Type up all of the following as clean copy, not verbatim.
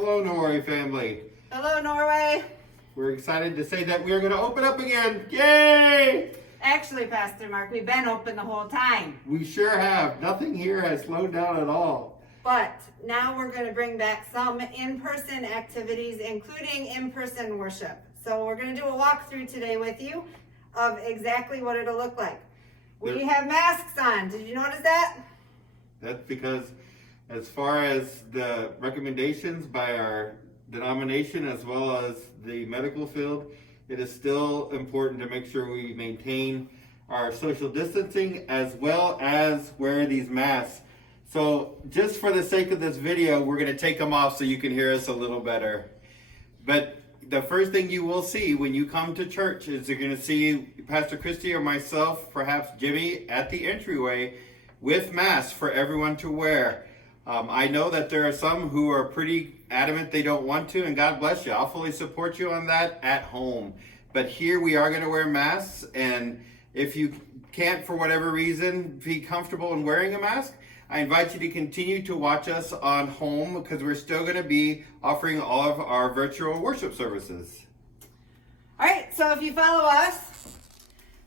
Hello, Norway family. Hello, Norway. We're excited to say that we are going to open up again. Yay! Actually, Pastor Mark, we've been open the whole time. We sure have. Nothing here has slowed down at all. But now we're going to bring back some in-person activities, including in-person worship. So we're going to do a walkthrough today with you of exactly what it'll look like. We have masks on. Did you notice that? That's because as far as the recommendations by our denomination as well as the medical field, it is still important to make sure we maintain our social distancing as well as wear these masks. So just for the sake of this video, we're going to take them off so you can hear us a little better. But the first thing you will see when you come to church is you're going to see Pastor Christy or myself, perhaps Jimmy, at the entryway with masks for everyone to wear. I know that there are some who are pretty adamant they don't want to, and God bless you. I'll fully support you on that at home. But here we are going to wear masks, and if you can't, for whatever reason, be comfortable in wearing a mask, I invite you to continue to watch us on home because we're still going to be offering all of our virtual worship services. All right, so if you follow us,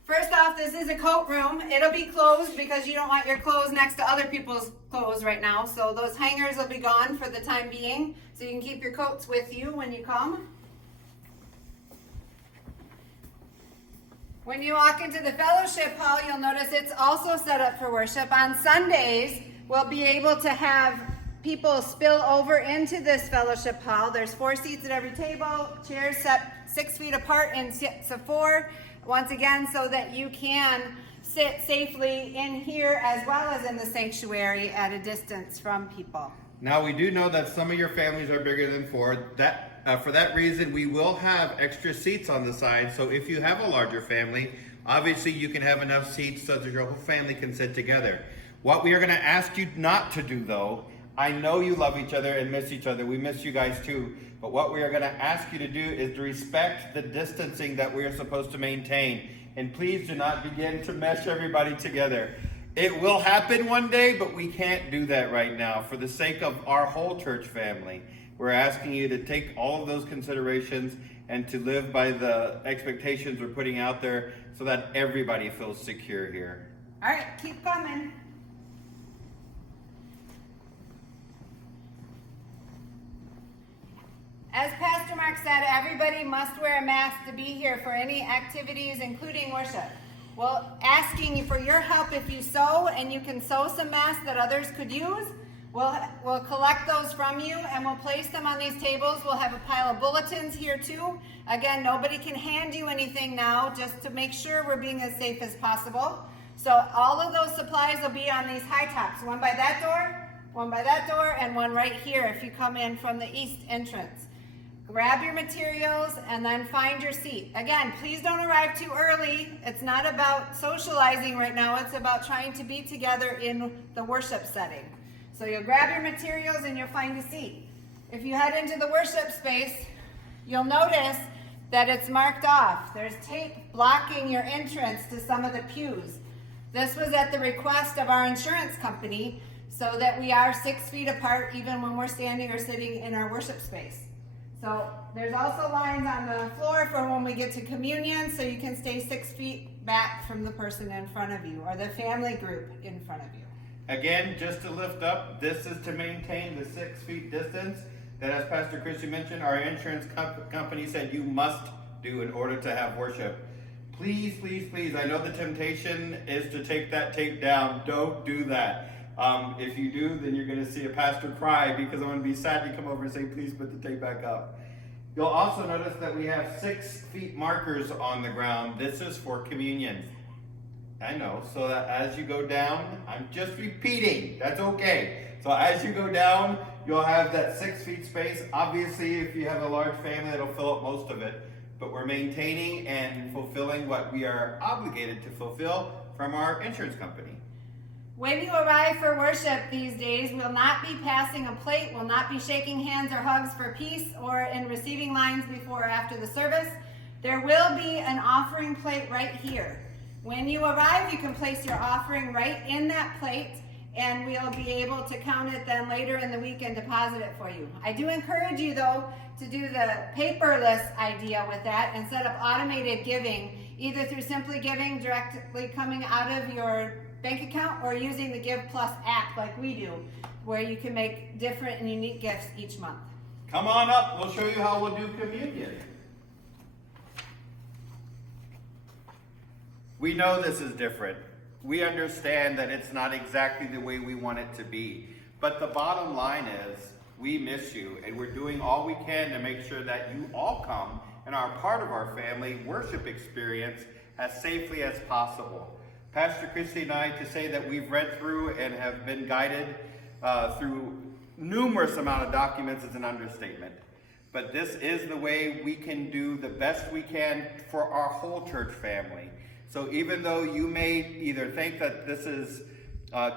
first off, this is a coat room. It'll be closed because you don't want your clothes next to other people's clothes right now. So those hangers will be gone for the time being, so you can keep your coats with you when you come. When you walk into the fellowship hall, you'll notice it's also set up for worship. On Sundays, we'll be able to have people spill over into this fellowship hall. There's 4 seats at every table, chairs set 6 feet apart in sets of 4. Once again, so that you can sit safely in here as well as in the sanctuary at a distance from people. Now, we do know that some of your families are bigger than 4. For that reason, we will have extra seats on the side. So if you have a larger family, obviously you can have enough seats so that your whole family can sit together. What we are going to ask you not to do, though, I know you love each other and miss each other. We miss you guys too. But what we are going to ask you to do is to respect the distancing that we are supposed to maintain. And please do not begin to mesh everybody together. It will happen one day, but we can't do that right now. For the sake of our whole church family, we're asking you to take all of those considerations and to live by the expectations we're putting out there so that everybody feels secure here. All right, keep coming. As Pastor Mark said, everybody must wear a mask to be here for any activities, including worship. Well, asking you for your help if you sew, and you can sew some masks that others could use. We'll collect those from you, and we'll place them on these tables. We'll have a pile of bulletins here too. Again, nobody can hand you anything now, just to make sure we're being as safe as possible. So all of those supplies will be on these high tops. One by that door, and one right here if you come in from the east entrance. Grab your materials and then find your seat. Again, please don't arrive too early. It's not about socializing right now. It's about trying to be together in the worship setting. So you'll grab your materials and you'll find a seat. If you head into the worship space, you'll notice that it's marked off. There's tape blocking your entrance to some of the pews. This was at the request of our insurance company so that we are 6 feet apart even when we're standing or sitting in our worship space. So there's also lines on the floor for when we get to communion, so you can stay 6 feet back from the person in front of you or the family group in front of you. Again, just to lift up, this is to maintain the 6 feet distance that, as Pastor Christy mentioned, our insurance company said you must do in order to have worship. Please, please, please, I know the temptation is to take that tape down. Don't do that. If you do, then you're going to see a pastor cry because I'm going to be sad to come over and say, please put the tape back up. You'll also notice that we have 6 feet markers on the ground. This is for communion. I know, so that as you go down, I'm just repeating, that's okay. So as you go down, you'll have that 6 feet space. Obviously, if you have a large family, it'll fill up most of it. But we're maintaining and fulfilling what we are obligated to fulfill from our insurance company. When you arrive for worship these days, we'll not be passing a plate, we'll not be shaking hands or hugs for peace or in receiving lines before or after the service. There will be an offering plate right here. When you arrive, you can place your offering right in that plate, and we'll be able to count it then later in the week and deposit it for you. I do encourage you though to do the paperless idea with that and set up automated giving, either through Simply Giving directly coming out of your bank account or using the Give Plus app like we do, where you can make different and unique gifts each month. Come on up, we'll show you how we'll do communion. We know this is different. We understand that it's not exactly the way we want it to be. But the bottom line is, we miss you, and we're doing all we can to make sure that you all come and are part of our family worship experience as safely as possible. Pastor Christy and I, to say that we've read through and have been guided through numerous amount of documents is an understatement. But this is the way we can do the best we can for our whole church family. So even though you may either think that this is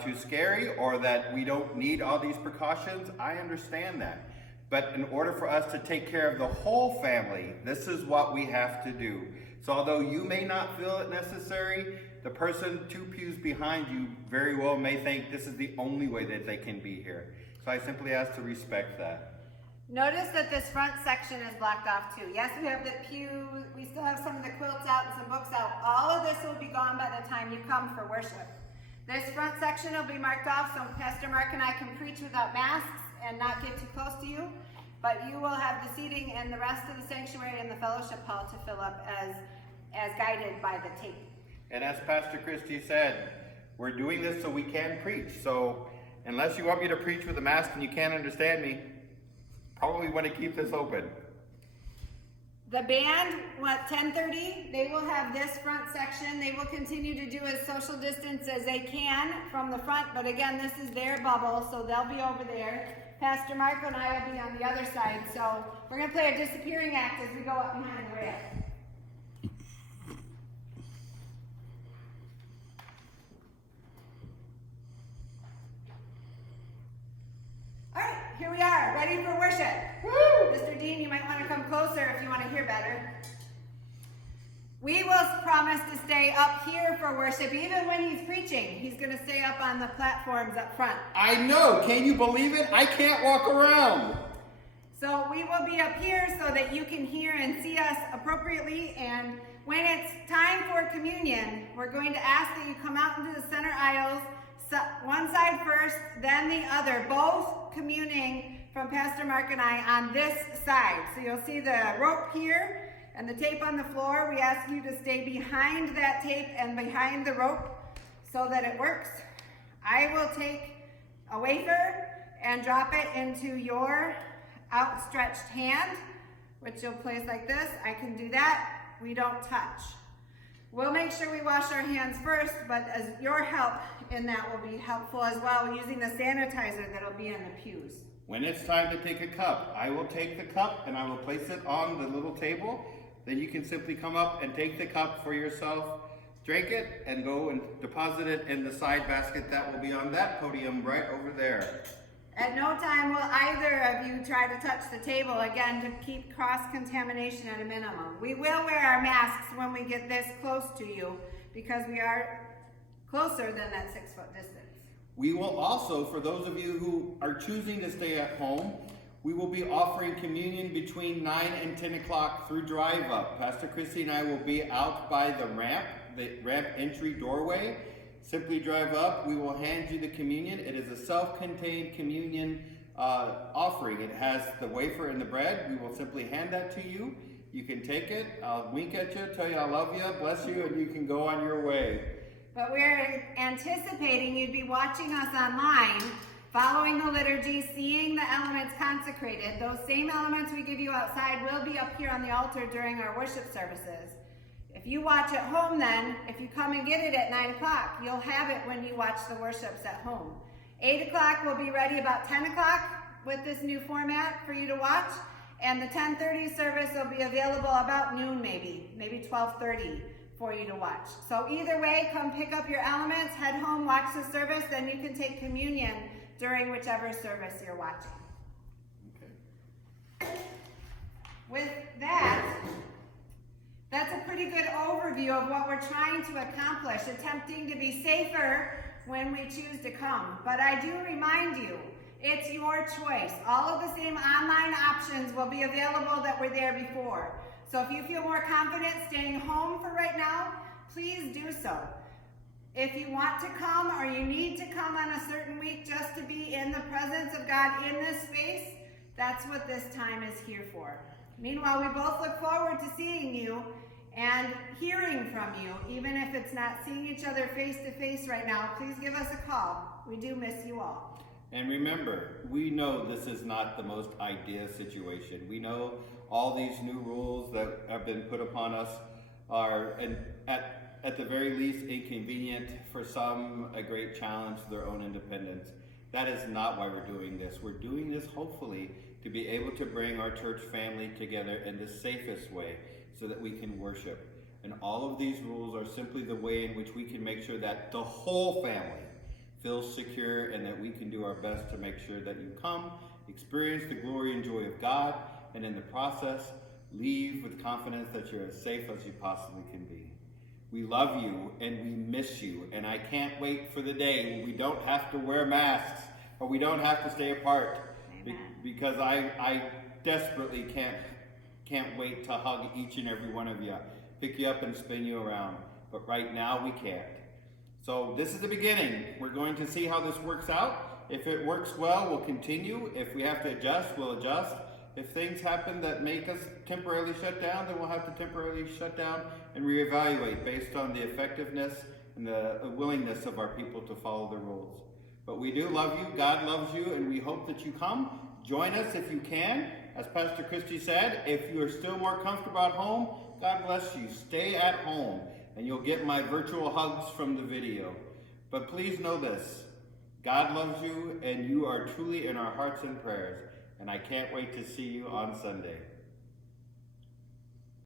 too scary or that we don't need all these precautions, I understand that. But in order for us to take care of the whole family, this is what we have to do. So although you may not feel it necessary, the person 2 pews behind you very well may think this is the only way that they can be here. So I simply ask to respect that. Notice that this front section is blocked off too. Yes, we have the pew, we still have some of the quilts out and some books out. All of this will be gone by the time you come for worship. This front section will be marked off so Pastor Mark and I can preach without masks and not get too close to you. But you will have the seating and the rest of the sanctuary and the fellowship hall to fill up as guided by the tape. And as Pastor Christy said, we're doing this so we can preach. So unless you want me to preach with a mask and you can't understand me, probably want to keep this open. The band, 10:30, they will have this front section. They will continue to do as social distance as they can from the front, but again, this is their bubble, so they'll be over there. Pastor Marco and I will be on the other side, so we're going to play a disappearing act as we go up behind the rail. All right, here we are, ready for worship. Woo! Mr. Dean, you might want to come closer if you want to hear better. We will promise to stay up here for worship, even when he's preaching. He's going to stay up on the platforms up front. I know, can you believe it? I can't walk around. So we will be up here so that you can hear and see us appropriately. And when it's time for communion, we're going to ask that you come out into the center aisles, one side first, then the other, both communing from Pastor Mark and I on this side. So you'll see the rope here and the tape on the floor. We ask you to stay behind that tape and behind the rope so that it works. I will take a wafer and drop it into your outstretched hand, which you'll place like this. I can do that. We don't touch. We'll make sure we wash our hands first, but as your help in that will be helpful as well, using the sanitizer that'll be in the pews. When it's time to take a cup, I will take the cup and I will place it on the little table. Then you can simply come up and take the cup for yourself, drink it, and go and deposit it in the side basket that will be on that podium right over there. At no time will either of you try to touch the table, again, to keep cross-contamination at a minimum. We will wear our masks when we get this close to you because we are closer than that 6-foot distance. We will also, for those of you who are choosing to stay at home, we will be offering communion between 9 and 10 o'clock through Drive Up. Pastor Christy and I will be out by the ramp entry doorway. Simply drive up. We will hand you the communion. It is a self-contained communion offering. It has the wafer and the bread. We will simply hand that to you. You can take it. I'll wink at you, tell you I love you, bless you, and you can go on your way. But we're anticipating you'd be watching us online, following the liturgy, seeing the elements consecrated. Those same elements we give you outside will be up here on the altar during our worship services. If you watch at home then, if you come and get it at 9 o'clock, you'll have it when you watch the worships at home. 8 o'clock will be ready about 10 o'clock with this new format for you to watch. And the 10:30 service will be available about noon maybe 12:30 for you to watch. So either way, come pick up your elements, head home, watch the service, then you can take communion during whichever service you're watching. Okay. With that, that's a pretty good overview of what we're trying to accomplish, attempting to be safer when we choose to come. But I do remind you, it's your choice. All of the same online options will be available that were there before. So if you feel more confident staying home for right now, please do so. If you want to come or you need to come on a certain week just to be in the presence of God in this space, that's what this time is here for. Meanwhile, we both look forward to seeing you and hearing from you. Even if it's not seeing each other face to face right now, please give us a call. We do miss you all. And remember, we know this is not the most ideal situation. We know all these new rules that have been put upon us are, and at the very least, inconvenient, for some a great challenge to their own independence. That is not why we're doing this. We're doing this hopefully to be able to bring our church family together in the safest way so that we can worship. And all of these rules are simply the way in which we can make sure that the whole family feels secure and that we can do our best to make sure that you come, experience the glory and joy of God, and in the process, leave with confidence that you're as safe as you possibly can be. We love you and we miss you, and I can't wait for the day when we don't have to wear masks or we don't have to stay apart. Because I desperately can't wait to hug each and every one of you, pick you up and spin you around. But right now we can't. So this is the beginning. We're going to see how this works out. If it works well, we'll continue. If we have to adjust, we'll adjust. If things happen that make us temporarily shut down, then we'll have to temporarily shut down and reevaluate based on the effectiveness and the willingness of our people to follow the rules. But we do love you, God loves you, and we hope that you come. Join us if you can. As Pastor Christie said, if you are still more comfortable at home, God bless you. Stay at home, and you'll get my virtual hugs from the video. But please know this, God loves you, and you are truly in our hearts and prayers, and I can't wait to see you on Sunday.